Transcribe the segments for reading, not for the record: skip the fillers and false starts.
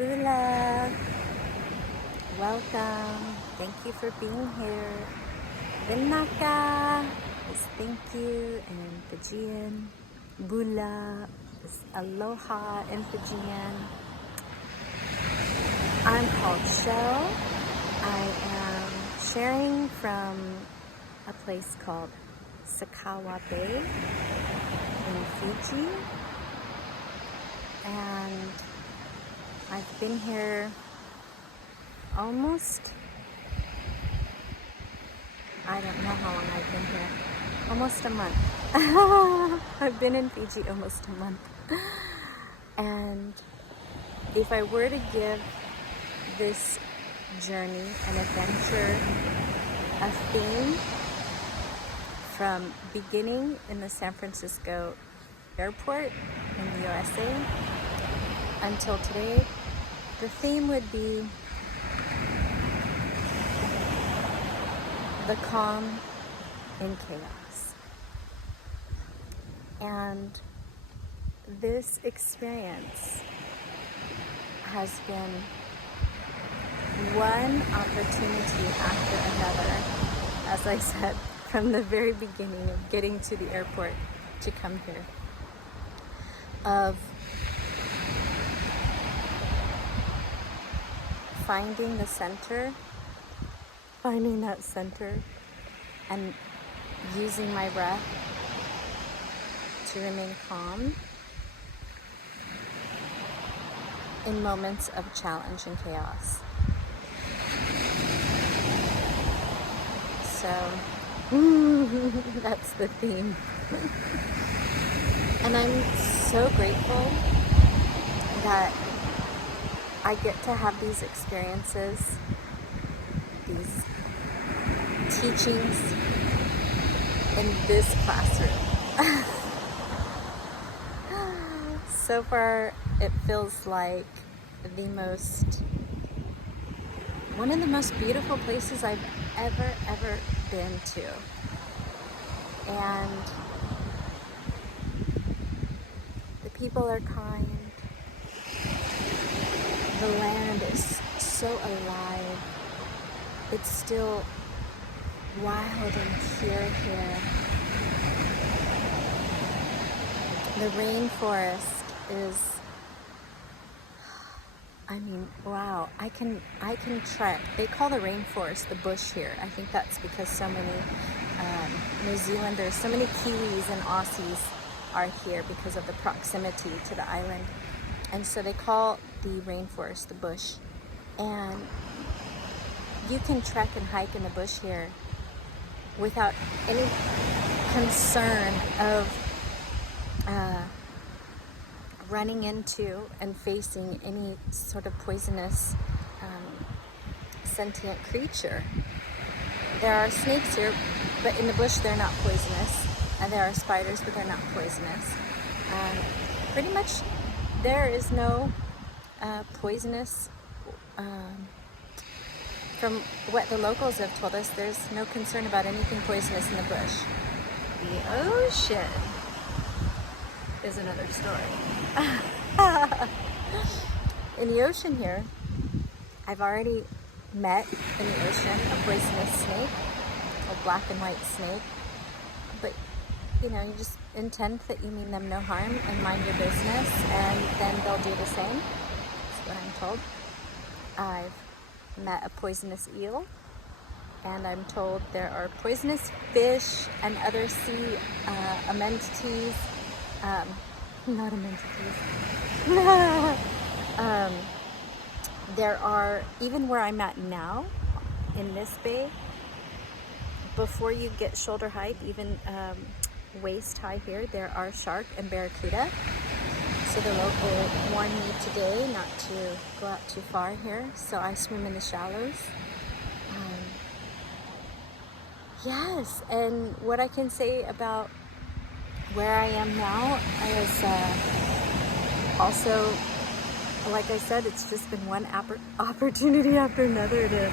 Bula. Welcome. Thank you for being here. Vinaka is thank you in Fijian. Bula is aloha in Fijian. I'm called Shell. I am sharing from a place called Sekawa Bay in Fiji. And I've been here almost, I don't know how long I've been here, almost a month. I've been in Fiji almost a month. And if I were to give this journey, an adventure, a theme from beginning in the San Francisco airport in the USA until today, the theme would be the calm in chaos. And this experience has been one opportunity after another, as I said, from the very beginning of getting to the airport to come here, of finding the center, finding that center, and using my breath to remain calm in moments of challenge and chaos. So that's the theme. And I'm so grateful that I get to have these experiences, these teachings in this classroom. So far, it feels like one of the most beautiful places I've ever been to. And the people are kind. The land is so alive. It's still wild and pure here. The rainforest is, wow. I can trek. They call the rainforest the bush here. I think that's because so many New Zealanders, so many Kiwis and Aussies are here because of the proximity to the island. And so they call the rainforest the bush. And you can trek and hike in the bush here without any concern of running into and facing any sort of poisonous sentient creature. There are snakes here, but in the bush they're not poisonous. And there are spiders, but they're not poisonous. Pretty much there is no poisonous, from what the locals have told us, there's no concern about anything poisonous in the bush. The ocean is another story. In the ocean here, I've already met in the ocean a poisonous snake, a black and white snake. But you just intend that you mean them no harm and mind your business, and then they'll do the same. That's what I'm told. I've met a poisonous eel, and I'm told there are poisonous fish and other sea amenities. Not amenities. There are, even where I'm at now, in this bay, before you get shoulder height, even waist high here, there are shark and barracuda. So the local warned me today not to go out too far here, so I swim in the shallows. Yes, and what I can say about where I am now is also, like I said, it's just been one opportunity after another to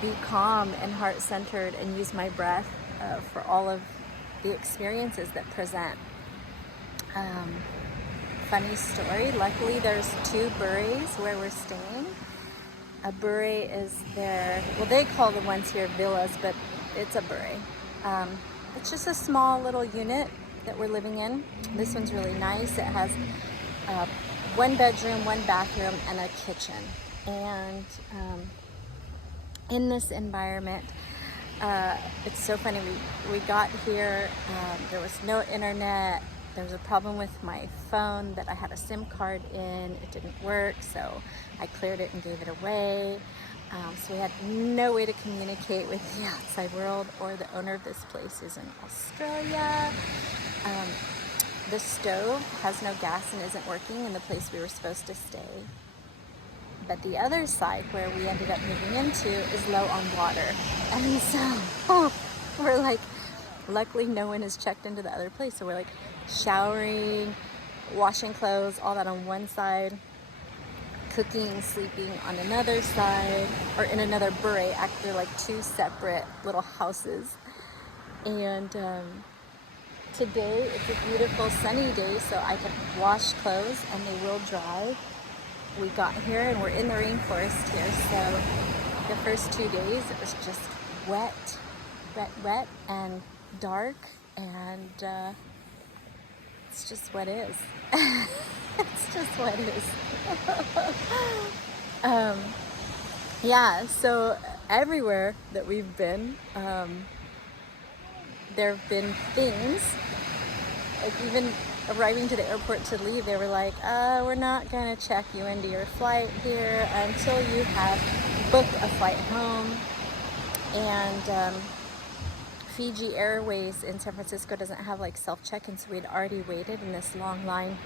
be calm and heart-centered and use my breath for all of the experiences that present. funny story. Luckily, there's 2 bureys where we're staying. A bure is their, well, they call the ones here villas, but it's a bure. It's just a small little unit that we're living in. This one's really nice. It has 1 bedroom, 1 bathroom, and a kitchen. And in this environment, it's so funny. We got here, there was no internet. There was a problem with my phone that I had a SIM card in. It didn't work, so I cleared it and gave it away. So we had no way to communicate with the outside world, or the owner of this place is in Australia. The stove has no gas and isn't working in the place we were supposed to stay. But the other side where we ended up moving into is low on water. And so we're like, luckily no one has checked into the other place. So we're like showering, washing clothes, all that on one side, cooking, sleeping on another side, or in another bure. Actually, like 2 separate little houses. And today it's a beautiful sunny day, so I can wash clothes and they will dry. We got here and we're in the rainforest here, so the first 2 days it was just wet and dark, and it's just what is. It's just what is. Yeah, so everywhere that we've been, there have been things, like even arriving to the airport to leave, they were like, we're not gonna check you into your flight here until you have booked a flight home. And Fiji Airways in San Francisco doesn't have like self-check-in, so we'd already waited in this long line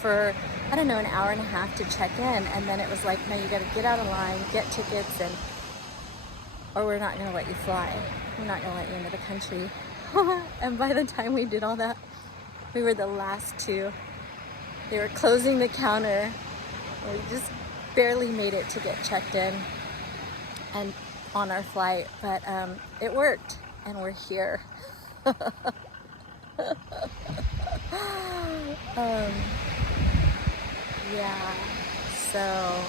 for, I don't know, an hour and a half to check in. And then it was like, no, you gotta get out of line, get tickets, and or we're not gonna let you fly. We're not gonna let you into the country. And by the time we did all that, we were the last 2. They were closing the counter. We just barely made it to get checked in and on our flight, but it worked, and we're here. Yeah, so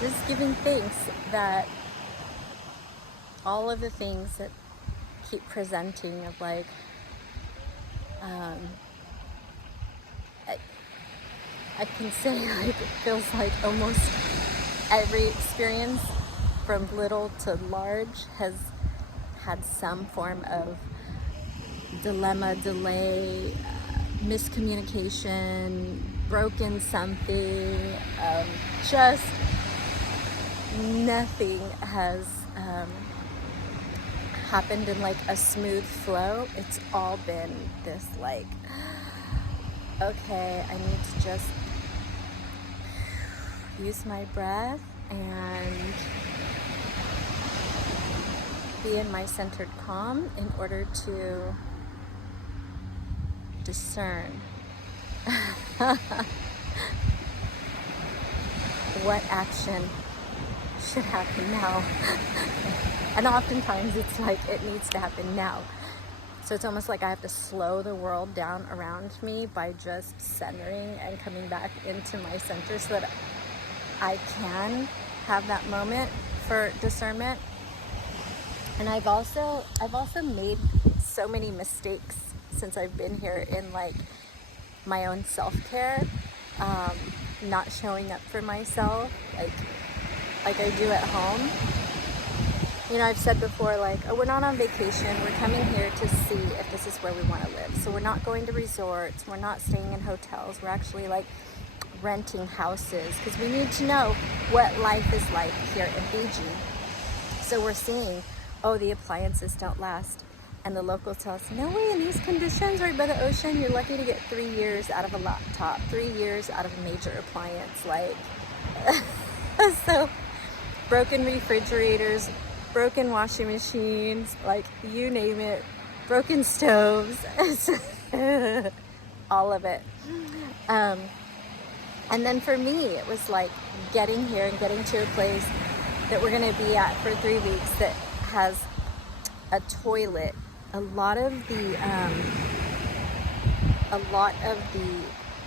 just giving thanks that all of the things that keep presenting of like, I can say like it feels like almost every experience from little to large has had some form of dilemma, delay, miscommunication, broken something, just nothing has happened in like a smooth flow. It's all been this like, okay, I need to just use my breath and be in my centered calm in order to discern what action should happen now. And oftentimes it's like it needs to happen now. So it's almost like I have to slow the world down around me by just centering and coming back into my center so that I can have that moment for discernment. And I've also made so many mistakes since I've been here in like my own self-care, not showing up for myself like I do at home. You know, I've said before, like, oh, we're not on vacation. We're coming here to see if this is where we want to live. So we're not going to resorts. We're not staying in hotels. We're actually like renting houses because we need to know what life is like here in Fiji. So we're seeing, oh, the appliances don't last. And the locals tell us, no way, in these conditions right by the ocean, you're lucky to get 3 years out of a laptop, 3 years out of a major appliance. Like, so broken refrigerators, broken washing machines, like you name it, broken stoves, all of it. And then for me, it was like getting here and getting to a place that we're gonna be at for 3 weeks that has a toilet. A lot of the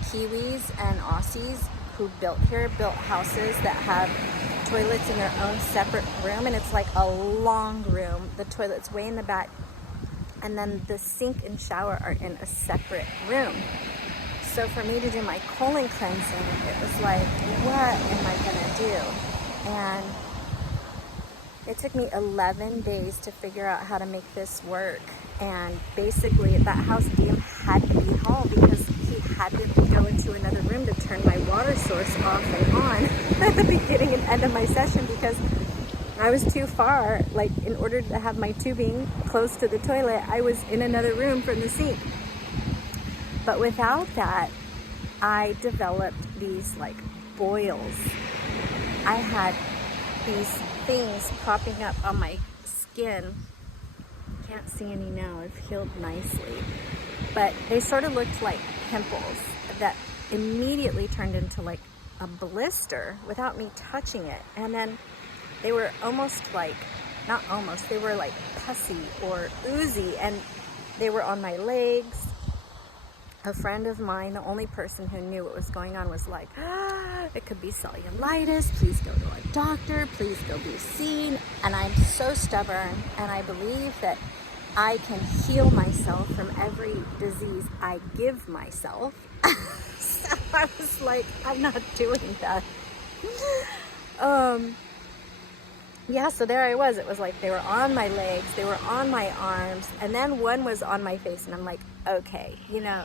Kiwis and Aussies who built here built houses that have toilets in their own separate room, and it's like a long room. The toilet's way in the back, and then the sink and shower are in a separate room. So for me to do my colon cleansing, it was like, what am I gonna do? And it took me 11 days to figure out how to make this work. And basically at that house, DM had to be home because he had to go into another room to turn my water source off and on at the beginning and end of my session, because I was too far. Like, in order to have my tubing close to the toilet, I was in another room from the sink. But without that, I developed these like boils. I had these things popping up on my skin. Can't see any now, I've healed nicely. But they sort of looked like pimples that immediately turned into like a blister without me touching it. And then they were almost like, not almost, they were like pussy or oozy, and they were on my legs. A friend of mine, the only person who knew what was going on, was like, it could be cellulitis, please go to a doctor, please go be seen. And I'm so stubborn, and I believe that I can heal myself from every disease I give myself. So I was like, I'm not doing that. Yeah, so there I was. It was like they were on my legs, they were on my arms, and then one was on my face, and I'm like, okay, you know,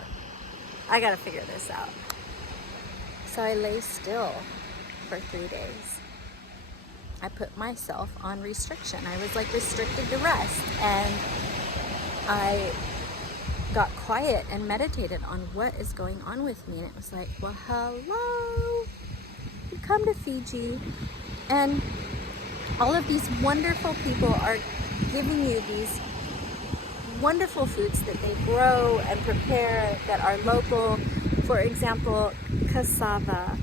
I gotta figure this out. So I lay still for 3 days. I put myself on restriction. I was like restricted to rest, and I got quiet and meditated on what is going on with me. And it was like, well, hello, you come to Fiji, and all of these wonderful people are giving you these wonderful foods that they grow and prepare that are local. For example, cassava,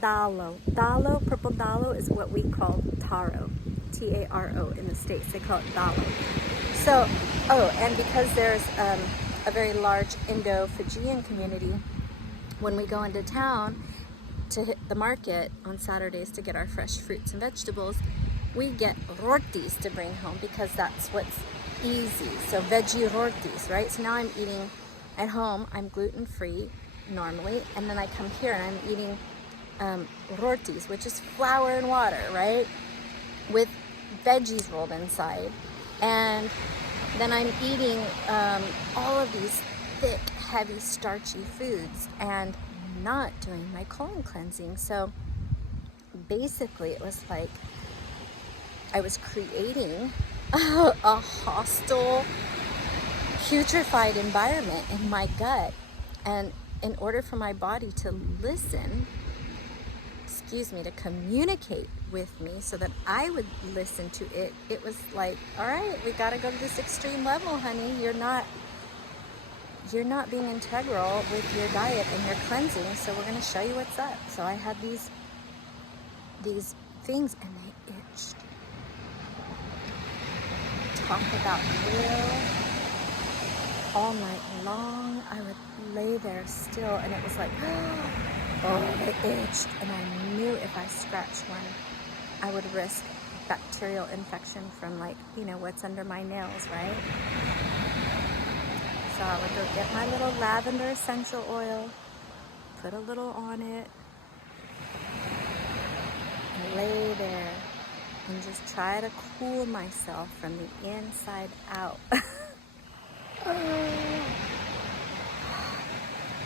dalo. Dalo, purple dalo, is what we call taro. T-A-R-O in the States. They call it dalo. So, and because there's a very large Indo-Fijian community, when we go into town to hit the market on Saturdays to get our fresh fruits and vegetables, we get rotis to bring home because that's what's easy. So veggie rotis, right? So now I'm eating at home, I'm gluten-free normally, and then I come here and I'm eating rotis, which is flour and water, right? With veggies rolled inside. And then I'm eating all of these thick, heavy, starchy foods and not doing my colon cleansing. So basically it was like I was creating a hostile, putrefied environment in my gut. And in order for my body to listen, to communicate with me so that I would listen to it, it was like, all right, we got to go to this extreme level, honey. You're not being integral with your diet and your cleansing, so we're going to show you what's up. So I had these things, and they itched. Talk about will. All night long, I would lay there still, and it was like, oh, it itched, and I knew if I scratched one, I would risk bacterial infection from, like, you know, what's under my nails, right? So I would go get my little lavender essential oil, put a little on it, and lay there and just try to cool myself from the inside out.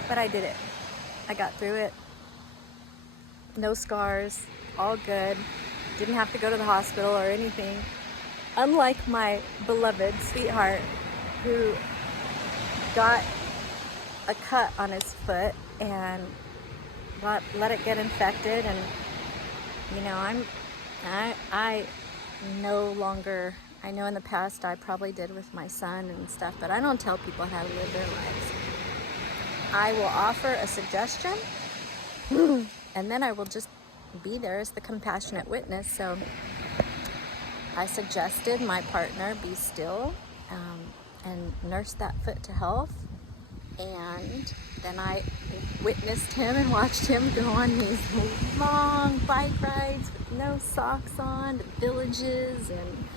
But I did it. I got through it. No scars, all good. Didn't have to go to the hospital or anything. Unlike my beloved sweetheart who got a cut on his foot and let it get infected, and you know, I no longer, I know in the past I probably did with my son and stuff, but I don't tell people how to live their lives. I will offer a suggestion and then I will just be there as the compassionate witness. So I suggested my partner be still and nurse that foot to health. And then I witnessed him and watched him go on these long bike rides with no socks on to villages, and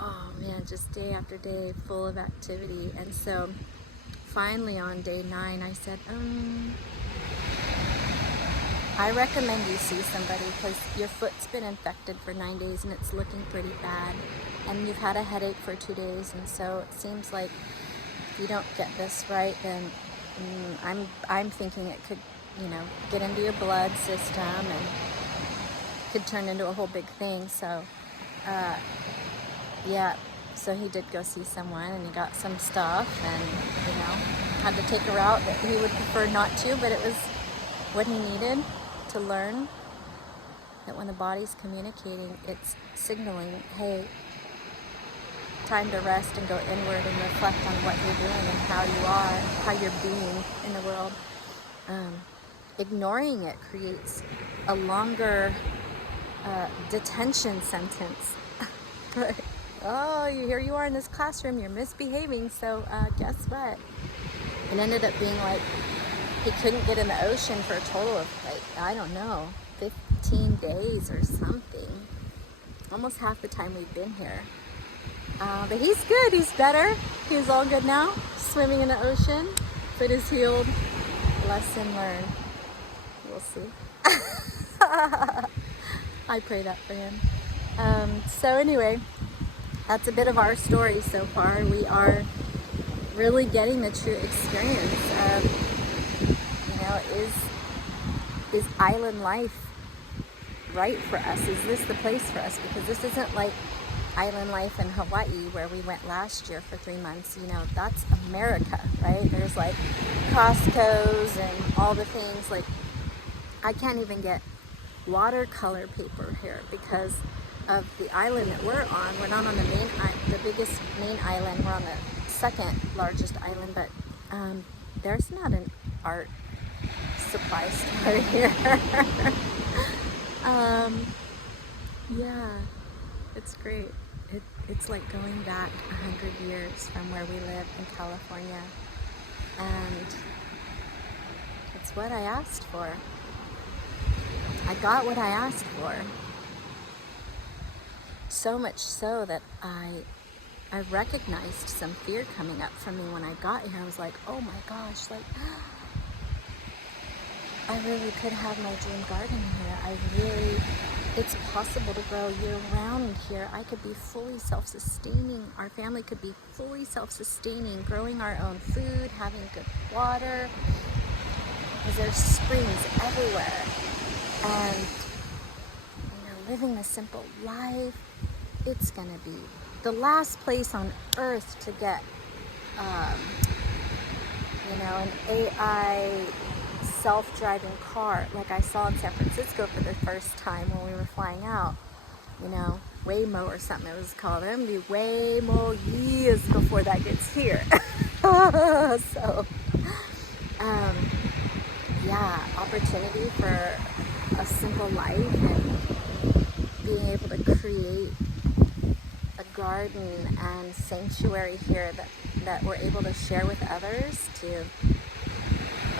oh man, just day after day full of activity. And so finally on day 9 I said, I recommend you see somebody, because your foot's been infected for 9 days and it's looking pretty bad, and you've had a headache for 2 days, and so it seems like if you don't get this right, then I'm thinking it could, get into your blood system and could turn into a whole big thing. So yeah, so he did go see someone, and he got some stuff, and had to take a route that he would prefer not to, but it was what he needed to learn that when the body's communicating, it's signaling, hey, time to rest and go inward and reflect on what you're doing and how you are, how you're being in the world. Ignoring it creates a longer detention sentence. Oh, here you are in this classroom, you're misbehaving, so guess what? It ended up being like he couldn't get in the ocean for a total of, I don't know, 15 days or something. Almost half the time we've been here. But he's good, he's better. He's all good now, swimming in the ocean. Foot is healed, lesson learned. We'll see. I pray that for him. So anyway, that's a bit of our story so far. We are really getting the true experience of, is island life right for us? Is this the place for us? Because this isn't like island life in Hawaii where we went last year for 3 months. That's America, right? There's like Costco's and all the things. Like, I can't even get watercolor paper here because of the island that we're on. We're not on the biggest main island. We're on the second largest island, but there's not an art supply store here. Yeah, it's great. It's like going back 100 years from where we live in California, and it's what I asked for. I got what I asked for. So much so that I recognized some fear coming up for me when I got here. I was like, oh my gosh, I really could have my dream garden here. It's possible to grow year-round here. I could be fully self-sustaining. Our family could be fully self-sustaining, growing our own food, having good water, because there's springs everywhere. And, living a simple life. It's going to be the last place on earth to get, an AI self-driving car like I saw in San Francisco for the first time when we were flying out. Waymo or something it was called. It'll be way more years before that gets here. So, opportunity for a simple life and being able to create a garden and sanctuary here that we're able to share with others, to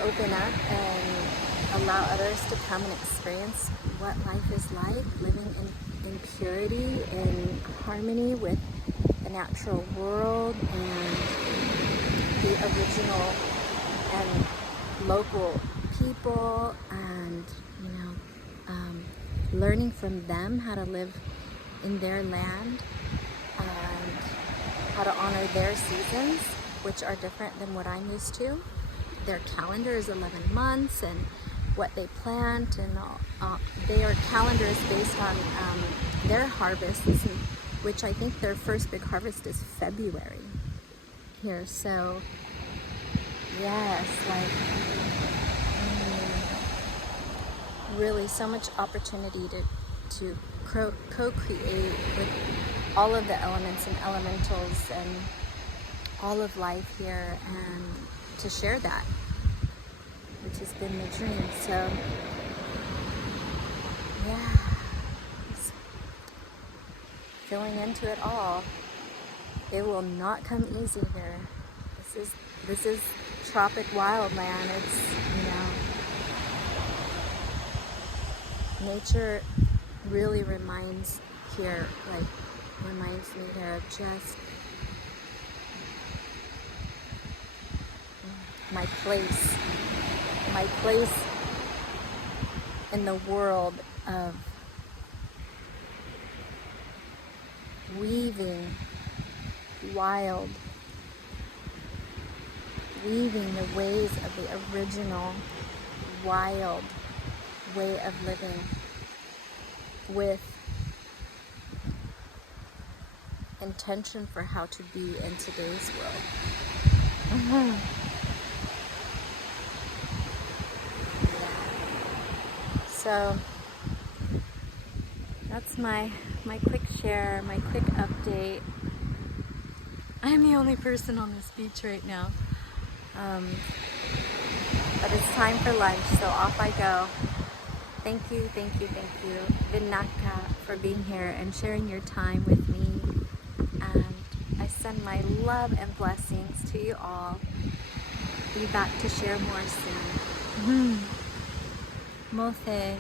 open up and allow others to come and experience what life is like, living in purity, in harmony with the natural world and the original and local people, and learning from them how to live in their land and how to honor their seasons, which are different than what I'm used to. Their calendar is 11 months, and what they plant, and their calendar is based on their harvests, which I think their first big harvest is February here. So yes, really so much opportunity to co-create with all of the elements and elementals and all of life here, and to share that, which has been the dream. So just filling into it all. It will not come easy here. This is tropic wildland. It's, nature really reminds me here of just my place in the world of weaving the ways of the original wild way of living with intention for how to be in today's world. So that's my quick share, my quick update. I'm the only person on this beach right now. But it's time for lunch, so off I go. Thank you, Vinaka, for being here and sharing your time with me. And I send my love and blessings to you all. Be back to share more soon. Mothe.